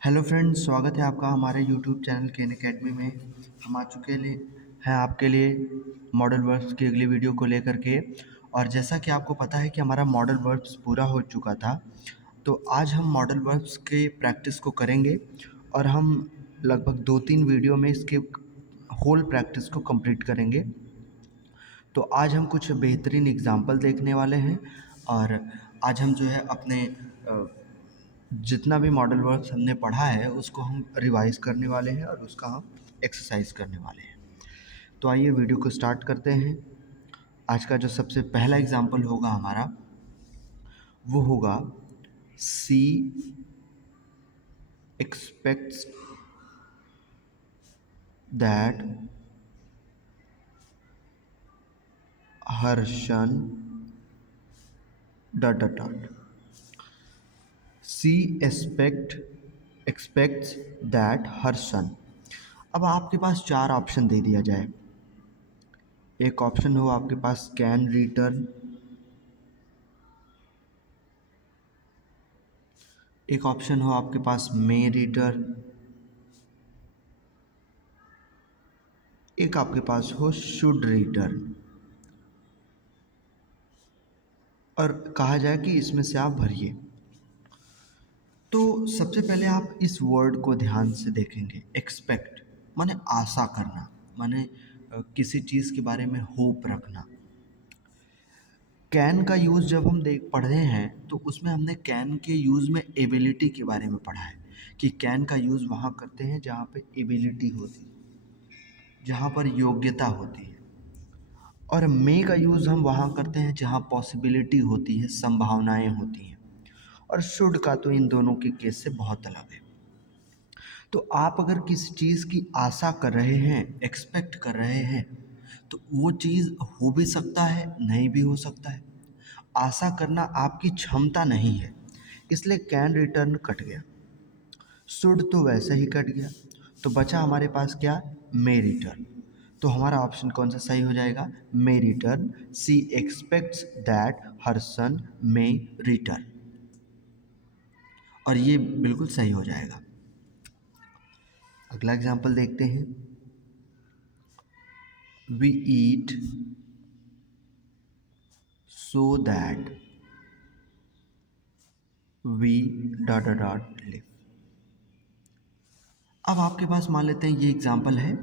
Hello friends, स्वागत है आपका हमारे यूट्यूब चैनल केन अकेडमी में। हम आ चुके हैं आपके लिए मॉडल वर्ब्स की अगली वीडियो को लेकर के। और जैसा कि आपको पता है कि हमारा मॉडल वर्ब्स पूरा हो चुका था, तो आज हम मॉडल वर्ब्स के प्रैक्टिस को करेंगे और हम लगभग 2-3 वीडियो में इसके होल प्रैक्टिस को कंप्लीट करेंगे। तो आज हम कुछ बेहतरीन एग्जाम्पल देखने वाले हैं और आज हम जो है अपने जितना भी मॉडल वर्क्स हमने पढ़ा है उसको हम रिवाइज करने वाले हैं और उसका हम एक्सरसाइज करने वाले हैं। तो आइए वीडियो को स्टार्ट करते हैं। आज का जो सबसे पहला एग्जाम्पल होगा हमारा, वो होगा she expects that her son dot dot dot. She expects that her son. अब आपके पास 4 ऑप्शन दे दिया जाए। एक ऑप्शन हो आपके पास कैन रिटर्न, एक ऑप्शन हो आपके पास मे रिटर्न, एक आपके पास हो शुड रिटर्न, और कहा जाए कि इसमें से आप भरिए। तो सबसे पहले आप इस वर्ड को ध्यान से देखेंगे। एक्सपेक्ट माने आशा करना, माने किसी चीज़ के बारे में होप रखना। कैन का यूज़ जब हम पढ़ रहे हैं तो उसमें हमने कैन के यूज़ में एबिलिटी के बारे में पढ़ा है कि कैन का यूज़ वहाँ करते हैं जहाँ पे एबिलिटी होती है, जहाँ पर योग्यता होती है। और मे का यूज़ हम वहाँ करते हैं जहाँ पॉसिबिलिटी होती है, संभावनाएं होती हैं। और शुड का तो इन दोनों के केस से बहुत अलग है। तो आप अगर किसी चीज़ की आशा कर रहे हैं, एक्सपेक्ट कर रहे हैं, तो वो चीज़ हो भी सकता है, नहीं भी हो सकता है। आशा करना आपकी क्षमता नहीं है, इसलिए कैन रिटर्न कट गया। शुड तो वैसे ही कट गया। तो बचा हमारे पास क्या, मे रिटर्न। तो हमारा ऑप्शन कौन सा सही हो जाएगा, may return. She expects that her son may return, और ये बिल्कुल सही हो जाएगा। अगला एग्जाम्पल देखते हैं। We eat so that we dot dot dot live. अब आपके पास मान लेते हैं ये एग्जाम्पल है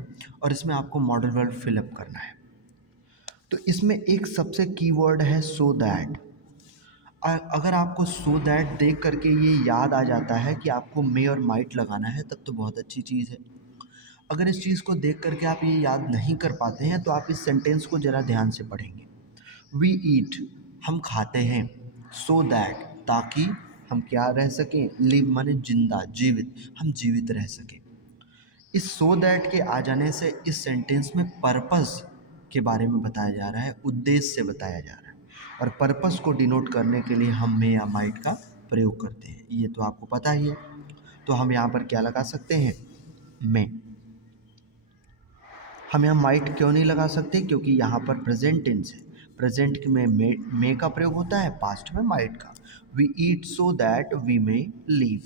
और इसमें आपको मॉडल वर्ड फिलअप करना है। तो इसमें एक सबसे कीवर्ड है सो दैट। अगर आपको सो दैट देख करके ये याद आ जाता है कि आपको मे और माइट लगाना है, तब तो बहुत अच्छी चीज़ है। अगर इस चीज़ को देख करके आप ये याद नहीं कर पाते हैं तो आप इस सेंटेंस को ज़रा ध्यान से पढ़ेंगे। वी ईट हम खाते हैं, सो दैट ताकि हम क्या रह सकें, लिव माने जिंदा, जीवित, हम जीवित रह सकें। इस सो दैट के आ जाने से इस सेंटेंस में पर्पस के बारे में बताया जा रहा है, उद्देश्य से बताया जा रहा है। और पर्पस को डिनोट करने के लिए हम मे या माइट का प्रयोग करते हैं, ये तो आपको पता ही है। तो हम यहाँ पर क्या लगा सकते हैं, मे। हम यहाँ माइट क्यों नहीं लगा सकते, क्योंकि यहाँ पर प्रेजेंट टेंस है। प्रेजेंट में मे का प्रयोग होता है, पास्ट में माइट का। We eat so that we may live.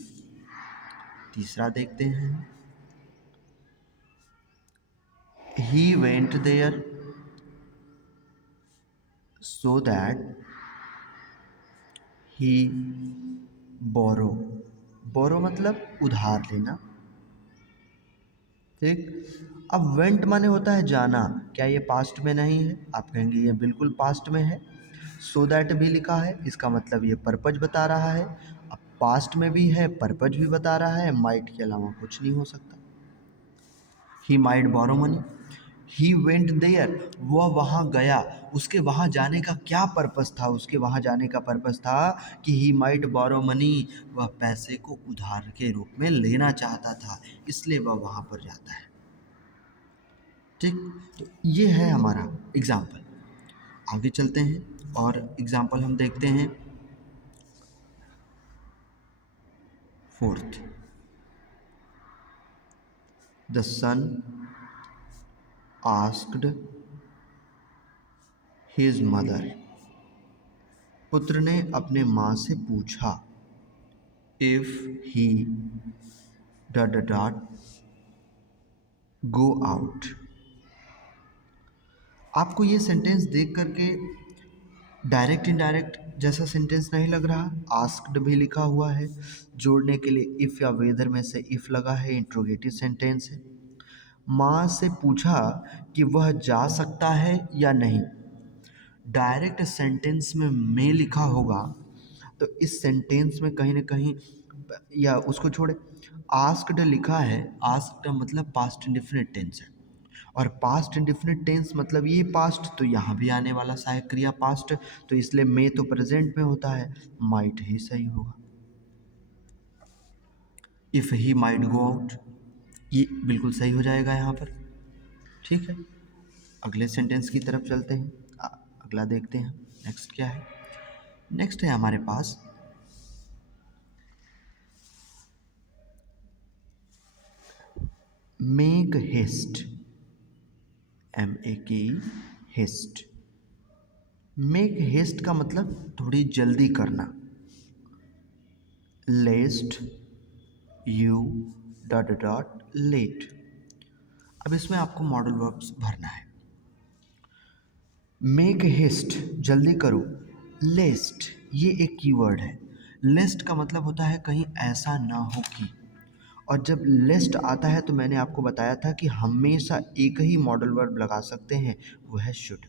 तीसरा देखते हैं। He went there so that he borrow। Borrow मतलब उधार लेना, ठीक। अब वेंट माने होता है जाना, क्या ये पास्ट में नहीं है, आप कहेंगे ये बिल्कुल पास्ट में है। सो दैट भी लिखा है, इसका मतलब ये पर्पज बता रहा है। अब पास्ट में भी है, पर्पज भी बता रहा है, माइट के अलावा कुछ नहीं हो सकता। He might borrow money, he went there, वह वहाँ गया। उसके वहाँ जाने का क्या पर्पस था, उसके वहाँ जाने का पर्पस था कि ही माइट बोरो मनी, वह पैसे को उधार के रूप में लेना चाहता था, इसलिए वह वहाँ पर जाता है, ठीक। तो ये है हमारा एग्जाम्पल। आगे चलते हैं और एग्जाम्पल हम देखते हैं। Fourth, the son asked his mother. पुत्र ने अपने माँ से पूछा, if he dot dot dot go out. आपको ये सेंटेंस देख करके डायरेक्ट इनडायरेक्ट जैसा सेंटेंस नहीं लग रहा? आस्क्ड भी लिखा हुआ है, जोड़ने के लिए इफ़ या वेदर में से इफ़ लगा है, इंट्रोगेटिव सेंटेंस है। माँ से पूछा कि वह जा सकता है या नहीं। डायरेक्ट सेंटेंस में लिखा होगा तो इस सेंटेंस में कहीं ना कहीं, या उसको छोड़े, आस्क्ड लिखा है। आस्क्ड मतलब पास्ट इंडेफिनिट टेंस है, और पास्ट इंडेफिनिट टेंस मतलब ये पास्ट, तो यहाँ भी आने वाला सहायक क्रिया पास्ट, तो इसलिए मे तो प्रेजेंट में होता है, माइट ही सही होगा। If he might go out, ये बिल्कुल सही हो जाएगा यहाँ पर। ठीक है, अगले सेंटेंस की तरफ चलते हैं। अगला देखते हैं नेक्स्ट क्या है। नेक्स्ट है हमारे पास make haste, MEK haste. Make haste का मतलब थोड़ी जल्दी करना। Lest you dot dot late. अब इसमें आपको मॉडल वर्ब्स भरना है। मेक हेस्ट जल्दी करो, लेस्ट ये एक कीवर्ड है। लेस्ट का मतलब होता है कहीं ऐसा ना हो कि, और जब लेस्ट आता है तो मैंने आपको बताया था कि हमेशा एक ही मॉडल वर्ब लगा सकते हैं, वो है शुड।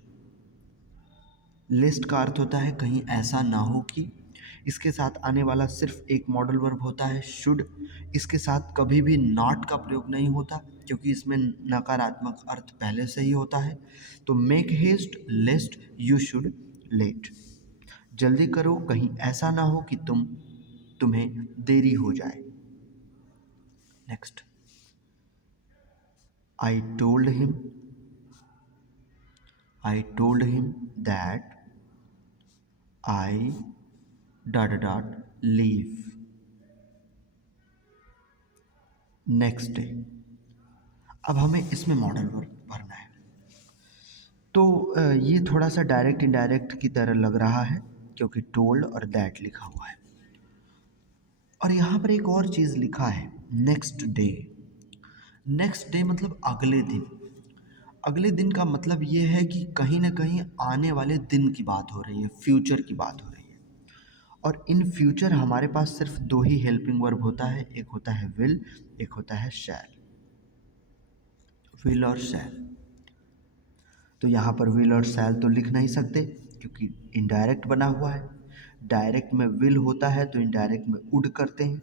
लिस्ट का अर्थ होता है कहीं ऐसा ना हो कि। इसके साथ आने वाला सिर्फ एक मॉडल वर्ब होता है शुड। इसके साथ कभी भी नॉट का प्रयोग नहीं होता, क्योंकि इसमें नकारात्मक अर्थ पहले से ही होता है। तो make haste lest you should late. जल्दी करो कहीं ऐसा ना हो कि तुम्हें देरी हो जाए। Next, I told him, I told him that I dot dot leave next day. अब हमें इसमें मॉडल वर्ब भरना है। तो ये थोड़ा सा डायरेक्ट इनडायरेक्ट की तरह लग रहा है, क्योंकि टोल्ड और दैट लिखा हुआ है। और यहाँ पर एक और चीज़ लिखा है, नेक्स्ट डे। नेक्स्ट डे मतलब अगले दिन। अगले दिन का मतलब ये है कि कहीं ना कहीं आने वाले दिन की बात हो रही है, फ्यूचर की बात हो रही है। और इन फ्यूचर हमारे पास सिर्फ दो ही हेल्पिंग वर्ब होता है, एक होता है विल, एक होता है शैल। विल और शैल, तो यहाँ पर विल और शैल तो लिख नहीं सकते क्योंकि इनडायरेक्ट बना हुआ है। डायरेक्ट में विल होता है तो इनडायरेक्ट में वुड करते हैं,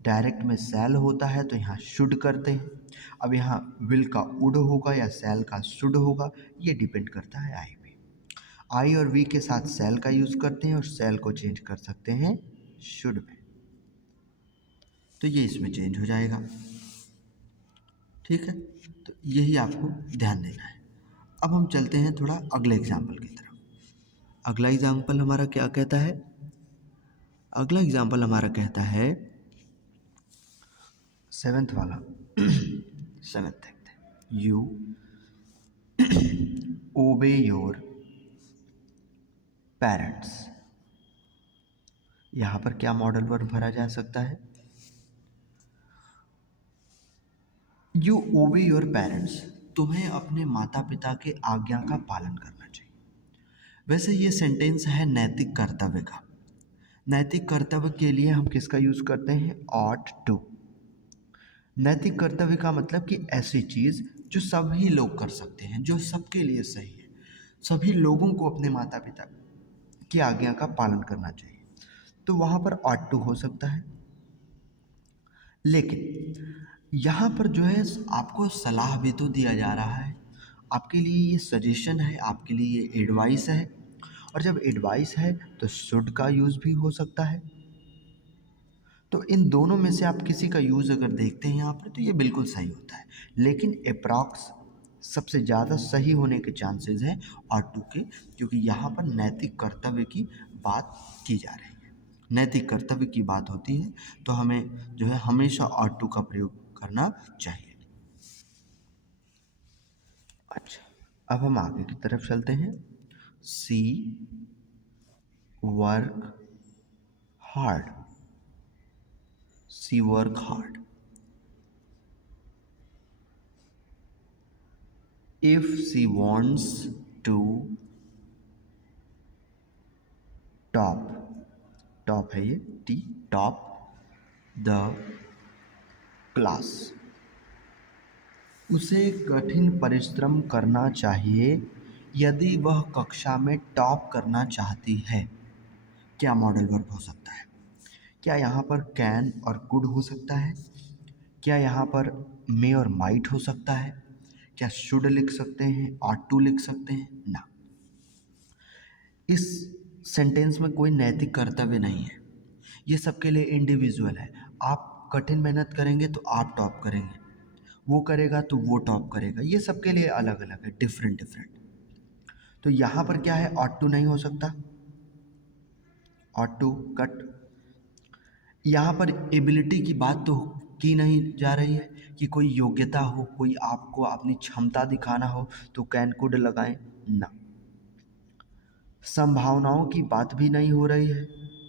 डायरेक्ट में शैल होता है तो यहाँ शुड करते हैं। अब यहाँ विल का वुड होगा या शैल का शुड होगा, ये डिपेंड करता है आई पे। आई और वी के साथ शैल का यूज़ करते हैं और शैल को चेंज कर सकते हैं शुड में, तो ये इसमें चेंज हो जाएगा। ठीक है, तो यही आपको ध्यान देना है। अब हम चलते हैं थोड़ा अगले एग्जाम्पल की तरफ। अगला एग्जाम्पल हमारा क्या कहता है? अगला एग्जाम्पल हमारा कहता है सेवेंथ वाला। सेवेंथ देखते हैं। यू ओबे योर पेरेंट्स। यहाँ पर क्या मॉडल वर्ब भरा जा सकता है? यू ओबे योर पेरेंट्स, तुम्हें अपने माता पिता के आज्ञा का पालन करना चाहिए। वैसे ये सेंटेंस है नैतिक कर्तव्य का। नैतिक कर्तव्य के लिए हम किसका यूज़ करते हैं? Ought to. नैतिक कर्तव्य का मतलब कि ऐसी चीज़ जो सभी लोग कर सकते हैं, जो सबके लिए सही है। सभी लोगों को अपने माता पिता की आज्ञा का पालन करना चाहिए, तो वहाँ पर ऑट टू हो सकता है। लेकिन यहाँ पर जो है आपको सलाह भी तो दिया जा रहा है, आपके लिए ये सजेशन है, आपके लिए ये एडवाइस है। और जब एडवाइस है तो शुड का यूज़ भी हो सकता है। तो इन दोनों में से आप किसी का यूज़ अगर देखते हैं यहाँ पर तो ये बिल्कुल सही होता है, लेकिन अप्रॉक्स सबसे ज़्यादा सही होने के चांसेस हैं ऑट टू के, क्योंकि यहाँ पर नैतिक कर्तव्य की बात की जा रही है। नैतिक कर्तव्य की बात होती है तो हमें जो है हमेशा ऑट टू का प्रयोग करना चाहिए। अच्छा, अब हम आगे की तरफ चलते हैं। She work hard. She work hard, if she wants to top है ये टी, टॉप द क्लास, उसे कठिन परिश्रम करना चाहिए यदि वह कक्षा में टॉप करना चाहती है। क्या मॉडल वर्ब हो सकता है? क्या यहाँ पर कैन और कुड हो सकता है? क्या यहाँ पर मे और माइट हो सकता है? क्या शुड लिख सकते हैं, ऑट टू लिख सकते हैं? ना, इस सेंटेंस में कोई नैतिक कर्तव्य नहीं है, ये सबके लिए इंडिविजुअल है। आप कठिन मेहनत करेंगे तो आप टॉप करेंगे, वो करेगा तो वो टॉप करेगा, ये सबके लिए अलग अलग है, डिफरेंट डिफरेंट। तो यहाँ पर क्या है, ऑट टू नहीं हो सकता, ऑट टू कट। यहाँ पर एबिलिटी की बात तो की नहीं जा रही है कि कोई योग्यता हो, कोई आपको अपनी क्षमता दिखाना हो तो कैन कुड लगाएं ना। संभावनाओं की बात भी नहीं हो रही है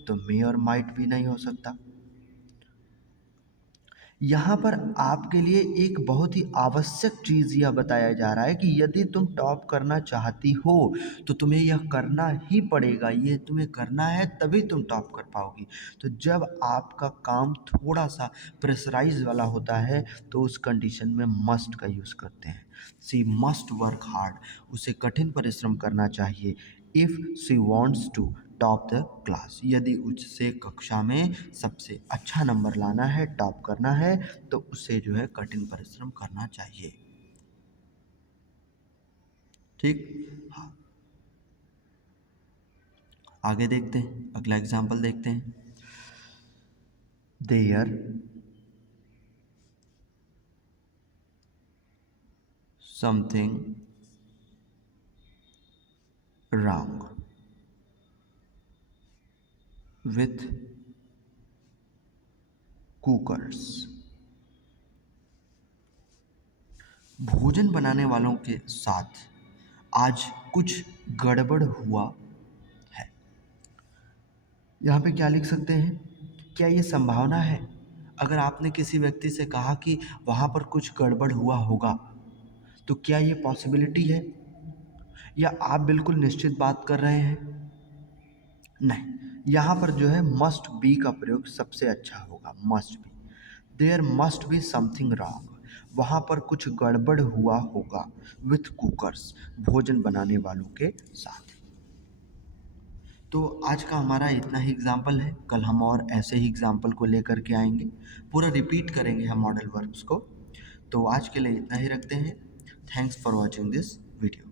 तो मे और माइट भी नहीं हो सकता। यहाँ पर आपके लिए एक बहुत ही आवश्यक चीज़ यह बताया जा रहा है कि यदि तुम टॉप करना चाहती हो तो तुम्हें यह करना ही पड़ेगा, ये तुम्हें करना है तभी तुम टॉप कर पाओगी। तो जब आपका काम थोड़ा सा प्रेशराइज वाला होता है तो उस कंडीशन में मस्ट का यूज़ करते हैं। सी मस्ट वर्क हार्ड, उसे कठिन परिश्रम करना चाहिए। If she wants to top the class, यदि उससे कक्षा में सबसे अच्छा नंबर लाना है, टॉप करना है, तो उसे जो है कठिन परिश्रम करना चाहिए। ठीक, हाँ, आगे देखते हैं, अगला एग्जाम्पल देखते हैं। There something wrong with cookers, भोजन बनाने वालों के साथ आज कुछ गड़बड़ हुआ है। यहाँ पे क्या लिख सकते हैं, क्या ये संभावना है? अगर आपने किसी व्यक्ति से कहा कि वहाँ पर कुछ गड़बड़ हुआ होगा तो क्या ये पॉसिबिलिटी है, या आप बिल्कुल निश्चित बात कर रहे हैं? नहीं, यहाँ पर जो है मस्ट बी का प्रयोग सबसे अच्छा होगा। Must be, there must be something wrong, वहाँ पर कुछ गड़बड़ हुआ होगा विथ कुकर्स, भोजन बनाने वालों के साथ। तो आज का हमारा इतना ही एग्जाम्पल है, कल हम और ऐसे ही एग्जाम्पल को लेकर के आएंगे, पूरा रिपीट करेंगे हम मॉडल वर्ब्स को। तो आज के लिए इतना ही रखते हैं। Thanks for watching this video.